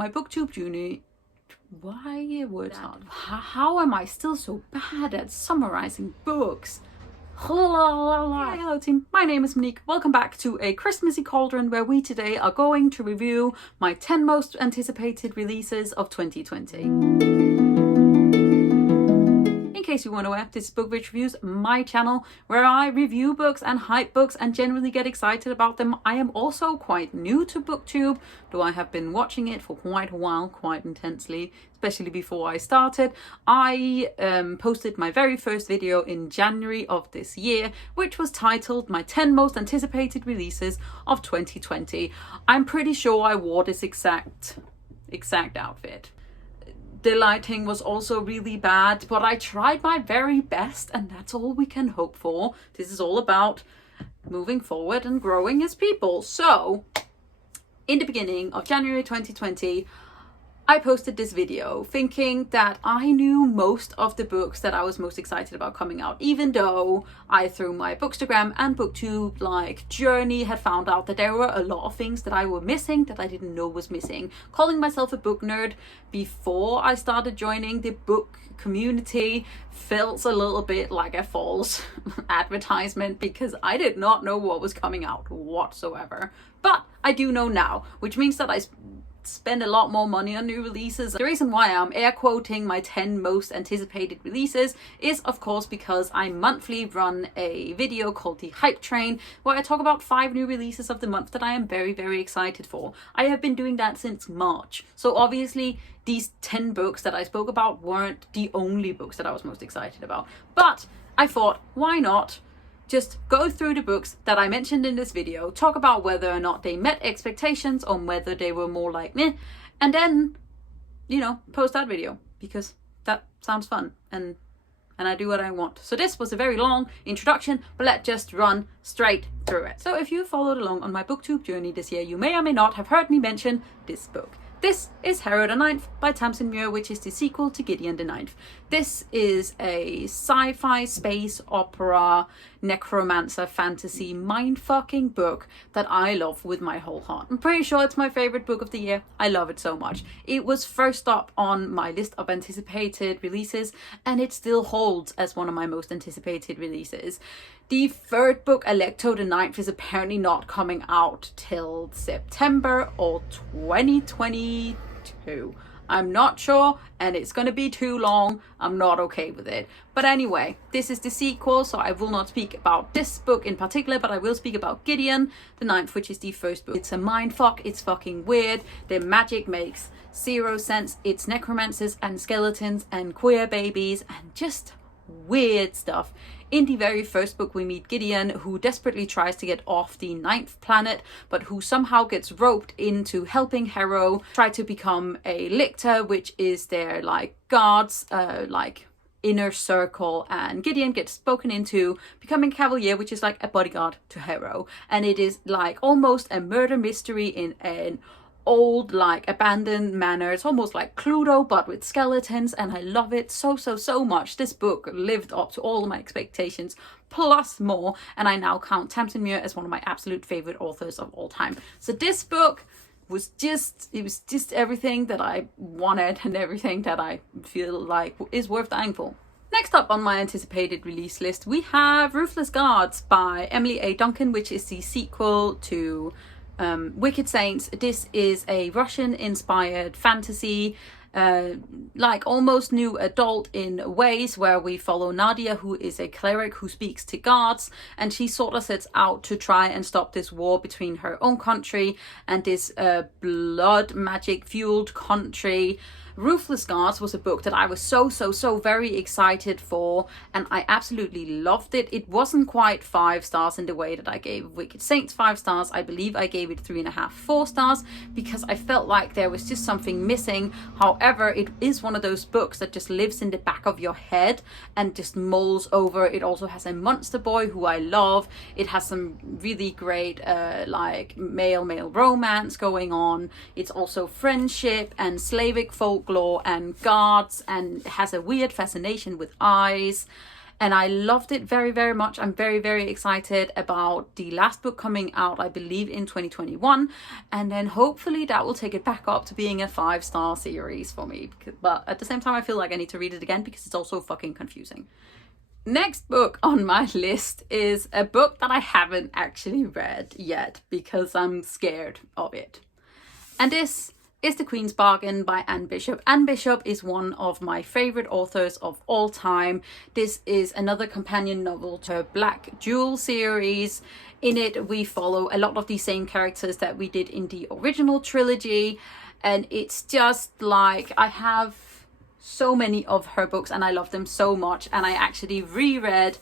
My Booktube journey. Why words hard? How am I still so bad at summarizing books? Hello team, my name is Monique. Welcome back to a Christmassy cauldron where we today are going to review my 10 most anticipated releases of 2020. In case you weren't aware, this is Bookwitchreviews, my channel where I review books and hype books and generally get excited about them. I am also quite new to Booktube, though I have been watching it for quite a while, quite intensely, especially before I started. I posted my very first video in January of this year, which was titled My 10 Most Anticipated Releases of 2020. I'm pretty sure I wore this exact outfit. The lighting was also really bad, but I tried my very best, and that's all we can hope for. This is all about moving forward and growing as people. So, in the beginning of January 2020, I posted this video thinking that I knew most of the books that I was most excited about coming out, even though I, through my Bookstagram and Booktube journey, had found out that there were a lot of things that I were missing that I didn't know was missing. Calling myself a book nerd before I started joining the book community felt a little bit like a false advertisement because I did not know what was coming out whatsoever. But I do know now, which means that I spend a lot more money on new releases. The reason why I'm air quoting my 10 most anticipated releases is of course because I monthly run a video called The Hype Train where I talk about 5 new releases of the month that I am very, very excited for. I have been doing that since March. So obviously these 10 books that I spoke about weren't the only books that I was most excited about. But I thought, why not just go through the books that I mentioned in this video, talk about whether or not they met expectations or whether they were more like meh, and then, you know, post that video because that sounds fun and I do what I want. So this was a very long introduction, but let's just run straight through it. So if you followed along on my Booktube journey this year, you may or may not have heard me mention this book. This is Harrow the Ninth by Tamsyn Muir, which is the sequel to Gideon the Ninth. This is a sci-fi space opera necromancer fantasy mindfucking book that I love with my whole heart. I'm pretty sure it's my favorite book of the year. I love it so much. It was first up on my list of anticipated releases and it still holds as one of my most anticipated releases. The third book, Alecto the Ninth, is apparently not coming out till September or 2022. I'm not sure, and it's going to be too long. I'm not okay with it. But anyway, this is the sequel, so I will not speak about this book in particular, but I will speak about Gideon the Ninth, which is the first book. It's a mindfuck, it's fucking weird, the magic makes 0 sense, it's necromancers and skeletons and queer babies and just weird stuff. In the very first book, we meet Gideon, who desperately tries to get off the 9th planet, but who somehow gets roped into helping Harrow try to become a lictor, which is their guards, inner circle, and Gideon gets spoken into becoming Cavalier, which is like a bodyguard to Harrow, and it is like almost a murder mystery in an old abandoned manor. It's almost like Cluedo but with skeletons, and I love it so much. This book lived up to all of my expectations plus more, and I now count Tamsyn Muir as one of my absolute favorite authors of all time. So this book was just everything that I wanted and everything that I feel like is worth dying for. Next up on my anticipated release list, we have Ruthless Guards by Emily A. Duncan, which is the sequel to Wicked Saints. This is a Russian-inspired fantasy, almost new adult in ways, where we follow Nadia, who is a cleric who speaks to guards, and she sort of sets out to try and stop this war between her own country and this blood magic fueled country. Ruthless Guards was a book that I was so very excited for, and I absolutely loved it. It wasn't quite 5 stars in the way that I gave Wicked Saints 5 stars. I believe I gave it 3.5, 4 stars because I felt like there was just something missing. However, it is one of those books that just lives in the back of your head and just mulls over. It also has a monster boy who I love. It has some really great male romance going on. It's also friendship and Slavic folklore and guards, and has a weird fascination with eyes. and I loved it very, very much. I'm very, very excited about the last book coming out, I believe in 2021, and then hopefully that will take it back up to being a 5-star series for me. But at the same time, I feel like I need to read it again because it's also fucking confusing. Next book on my list is a book that I haven't actually read yet because I'm scared of it. And this is The Queen's Bargain by Anne Bishop. Anne Bishop is one of my favourite authors of all time. This is another companion novel to her Black Jewel series. In it, we follow a lot of the same characters that we did in the original trilogy. And it's just like, I have so many of her books and I love them so much. And I actually reread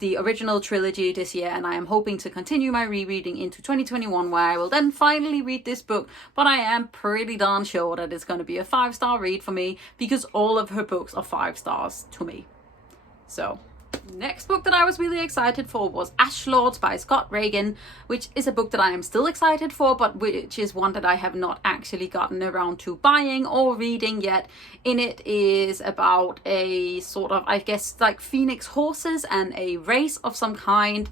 the original trilogy this year, and I am hoping to continue my rereading into 2021, where I will then finally read this book. But I am pretty darn sure that it's going to be a 5-star read for me because all of her books are 5 stars to me. So next book that I was really excited for was Ashlords by Scott Reintgen, which is a book that I am still excited for, but which is one that I have not actually gotten around to buying or reading yet. In it is about a sort of, I guess, like phoenix horses and a race of some kind.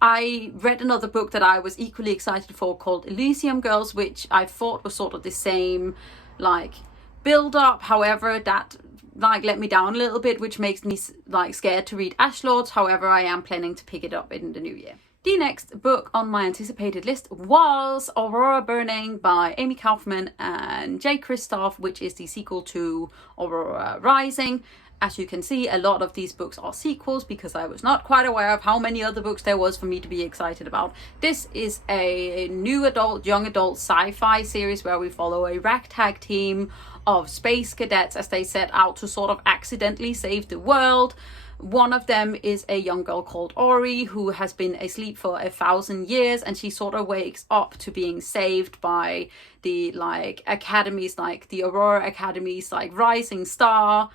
I read another book that I was equally excited for called Elysium Girls, which I thought was sort of the same like build up. However, that like let me down a little bit, which makes me like scared to read Ashlords. However, I am planning to pick it up in the new year. The next book on my anticipated list was Aurora Burning by Amy Kaufman and Jay Kristoff, which is the sequel to Aurora Rising. As you can see, a lot of these books are sequels because I was not quite aware of how many other books there was for me to be excited about. This is a new adult, young adult sci-fi series where we follow a ragtag team of space cadets as they set out to sort of accidentally save the world. One of them is a young girl called Ori who has been asleep for 1,000 years, and she sort of wakes up to being saved by the like academies, like the Aurora Academy's like rising star.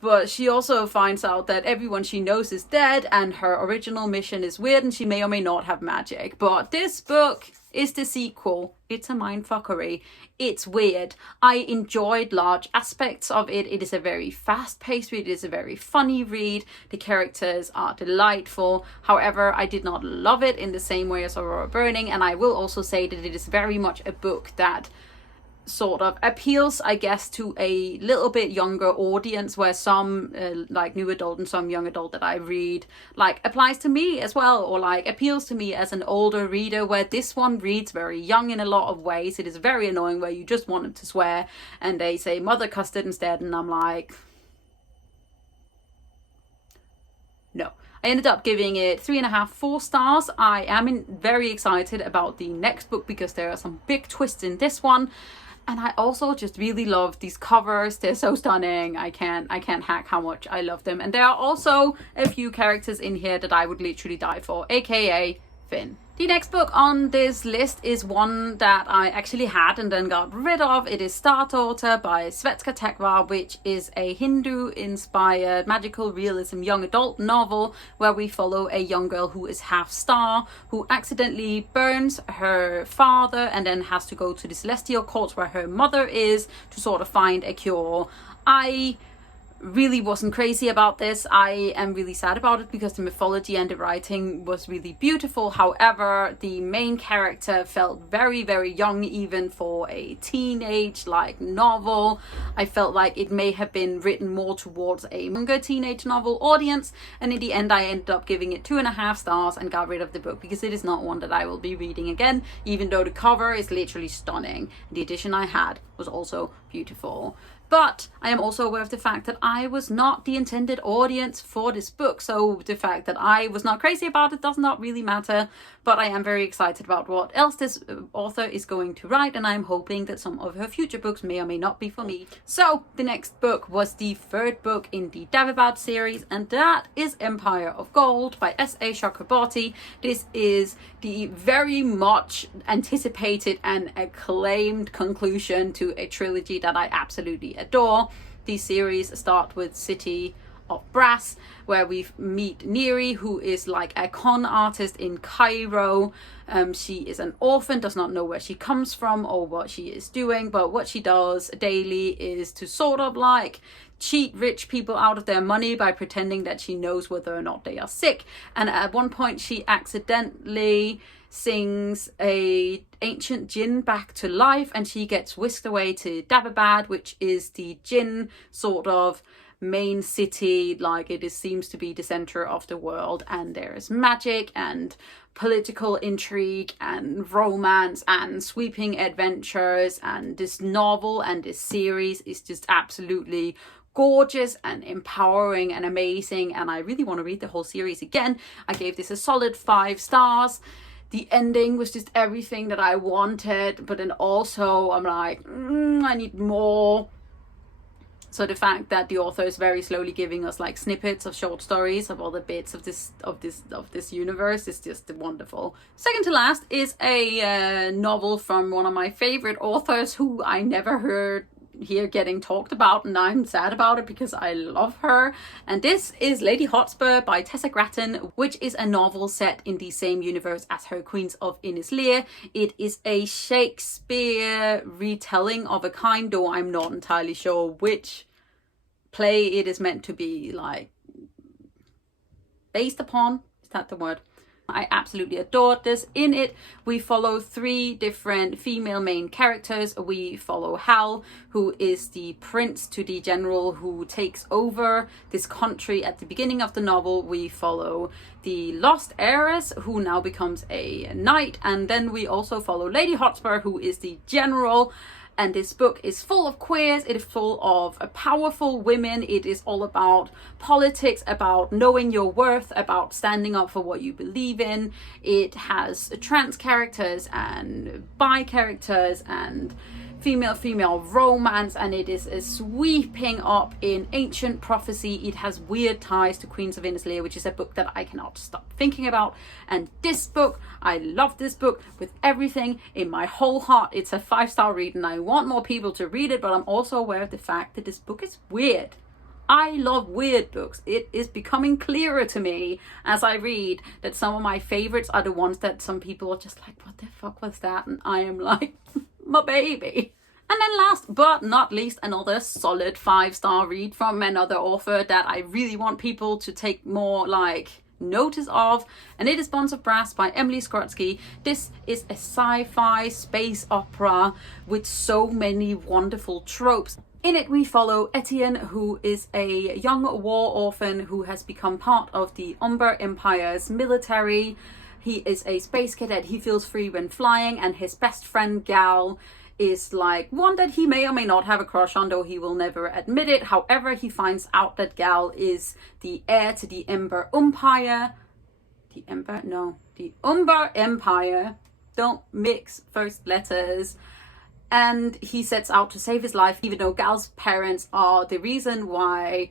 But she also finds out that everyone she knows is dead and her original mission is weird and she may or may not have magic. But this book is the sequel. It's a mindfuckery. It's weird. I enjoyed large aspects of it. It is a very fast-paced read. It is a very funny read. The characters are delightful. However, I did not love it in the same way as Aurora Burning. And I will also say that it is very much a book that sort of appeals, I guess, to a little bit younger audience, where some like new adult and some young adult that I read like applies to me as well, or like appeals to me as an older reader, where this one reads very young in a lot of ways. It is very annoying where you just want them to swear and they say mother custard instead, and I'm like, no. I ended up giving it 3.5, 4 stars. I am very excited about the next book because there are some big twists in this one. And I also just really love these covers. They're so stunning. I can't hack how much I love them. And there are also a few characters in here that I would literally die for, aka Finn. The next book on this list is one that I actually had and then got rid of. It is Star Daughter by Shveta Thakrav, which is a Hindu-inspired magical realism young adult novel where we follow a young girl who is half star, who accidentally burns her father and then has to go to the celestial courts where her mother is to sort of find a cure. I really wasn't crazy about this. I am really sad about it because the mythology and the writing was really beautiful. However, the main character felt very, very young even for a teenage like novel. I felt like it may have been written more towards a younger teenage novel audience, and in the end I ended up giving it 2.5 stars and got rid of the book because it is not one that I will be reading again, even though the cover is literally stunning. The edition I had was also beautiful. But I am also aware of the fact that I was not the intended audience for this book. So the fact that I was not crazy about it does not really matter. But I am very excited about what else this author is going to write. And I'm hoping that some of her future books may or may not be for me. So the next book was the 3rd book in the Davibad series. And that is Empire of Gold by S.A. Chrakbraborty. This is the very much anticipated and acclaimed conclusion to a trilogy that I absolutely adore. These series start with City of Brass, where we meet Neri, who is like a con artist in Cairo. She is an orphan, does not know where she comes from or what she is doing, but what she does daily is to sort of like cheat rich people out of their money by pretending that she knows whether or not they are sick. And at one point she accidentally sings a ancient jinn back to life, and she gets whisked away to Dabbabad, which is the jinn sort of main city, like it seems to be the center of the world, and there is magic and political intrigue and romance and sweeping adventures, and this novel and this series is just absolutely gorgeous and empowering and amazing, and I really want to read the whole series again. I gave this a solid 5 stars. The ending was just everything that I wanted, but then also I'm like, I need more. So the fact that the author is very slowly giving us like snippets of short stories of all the bits of this universe is just wonderful. Second to last is a novel from one of my favorite authors who I never heard here getting talked about, and I'm sad about it because I love her. And this is Lady Hotspur by Tessa Gratton, which is a novel set in the same universe as her Queens of Innis Lear. It is a Shakespeare retelling of a kind, though I'm not entirely sure which play it is meant to be like based upon. Is that the word? I absolutely adored this. In it, we follow 3 different female main characters. We follow Hal, who is the prince to the general who takes over this country at the beginning of the novel. We follow the lost heiress, who now becomes a knight. And then we also follow Lady Hotspur, who is the general. And this book is full of queers, it is full of powerful women, it is all about politics, about knowing your worth, about standing up for what you believe in. It has trans characters and bi characters and female romance, and it is sweeping up in ancient prophecy. It has weird ties to Queens of Innis Lear, which is a book that I cannot stop thinking about. And this book, I love this book with everything in my whole heart. It's a 5-star read and I want more people to read it, but I'm also aware of the fact that this book is weird. I love weird books. It is becoming clearer to me as I read that some of my favorites are the ones that some people are just like, what the fuck was that? And I am like, my baby. And then last but not least, another solid 5-star read from another author that I really want people to take more like notice of, and it is Bonds of Brass by Emily Skutskie. This is a sci-fi space opera with so many wonderful tropes. In it we follow Etienne, who is a young war orphan who has become part of the Umber Empire's military. He is a space cadet, he feels free when flying, and his best friend Gal is like one that he may or may not have a crush on, though he will never admit it. However, he finds out that Gal is the heir to the Umber Empire. The Umber Empire. Don't mix first letters. And he sets out to save his life, even though Gal's parents are the reason why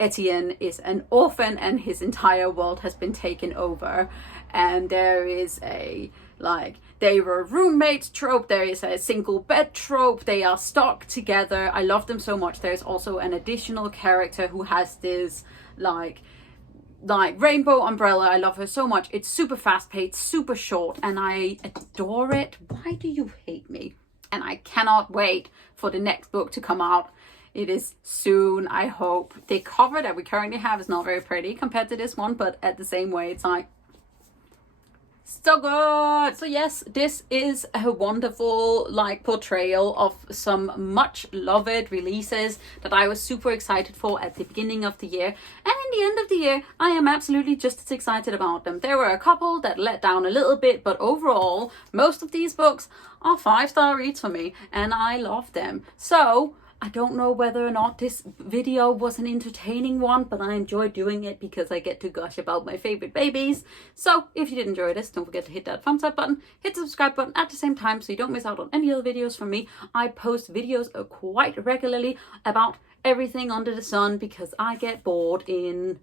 Etienne is an orphan and his entire world has been taken over. And there is a like they were roommates trope, there is a single bed trope, they are stuck together. I love them so much. There's also an additional character who has this like rainbow umbrella. I love her so much. It's super fast paced, super short, and I adore it. Why do you hate me? And I cannot wait for the next book to come out. It is soon, I hope. The cover that we currently have is not very pretty compared to this one, but at the same way, it's like so good. So yes, this is a wonderful like portrayal of some much loved releases that I was super excited for at the beginning of the year, and in the end of the year I am absolutely just as excited about them. There were a couple that let down a little bit, but overall most of these books are 5-star reads for me and I love them. So I don't know whether or not this video was an entertaining one, but I enjoy doing it because I get to gush about my favorite babies. So if you did enjoy this, don't forget to hit that thumbs up button, hit the subscribe button at the same time so you don't miss out on any other videos from me. I post videos quite regularly about everything under the sun because I get bored in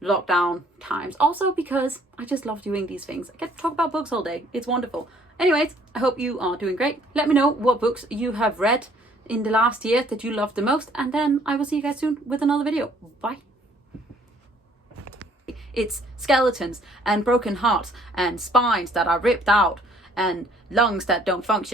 lockdown times. Also because I just love doing these things. I get to talk about books all day. It's wonderful. Anyways, I hope you are doing great. Let me know what books you have read in the last year that you loved the most, and then I will see you guys soon with another video. Bye. It's skeletons and broken hearts and spines that are ripped out and lungs that don't function.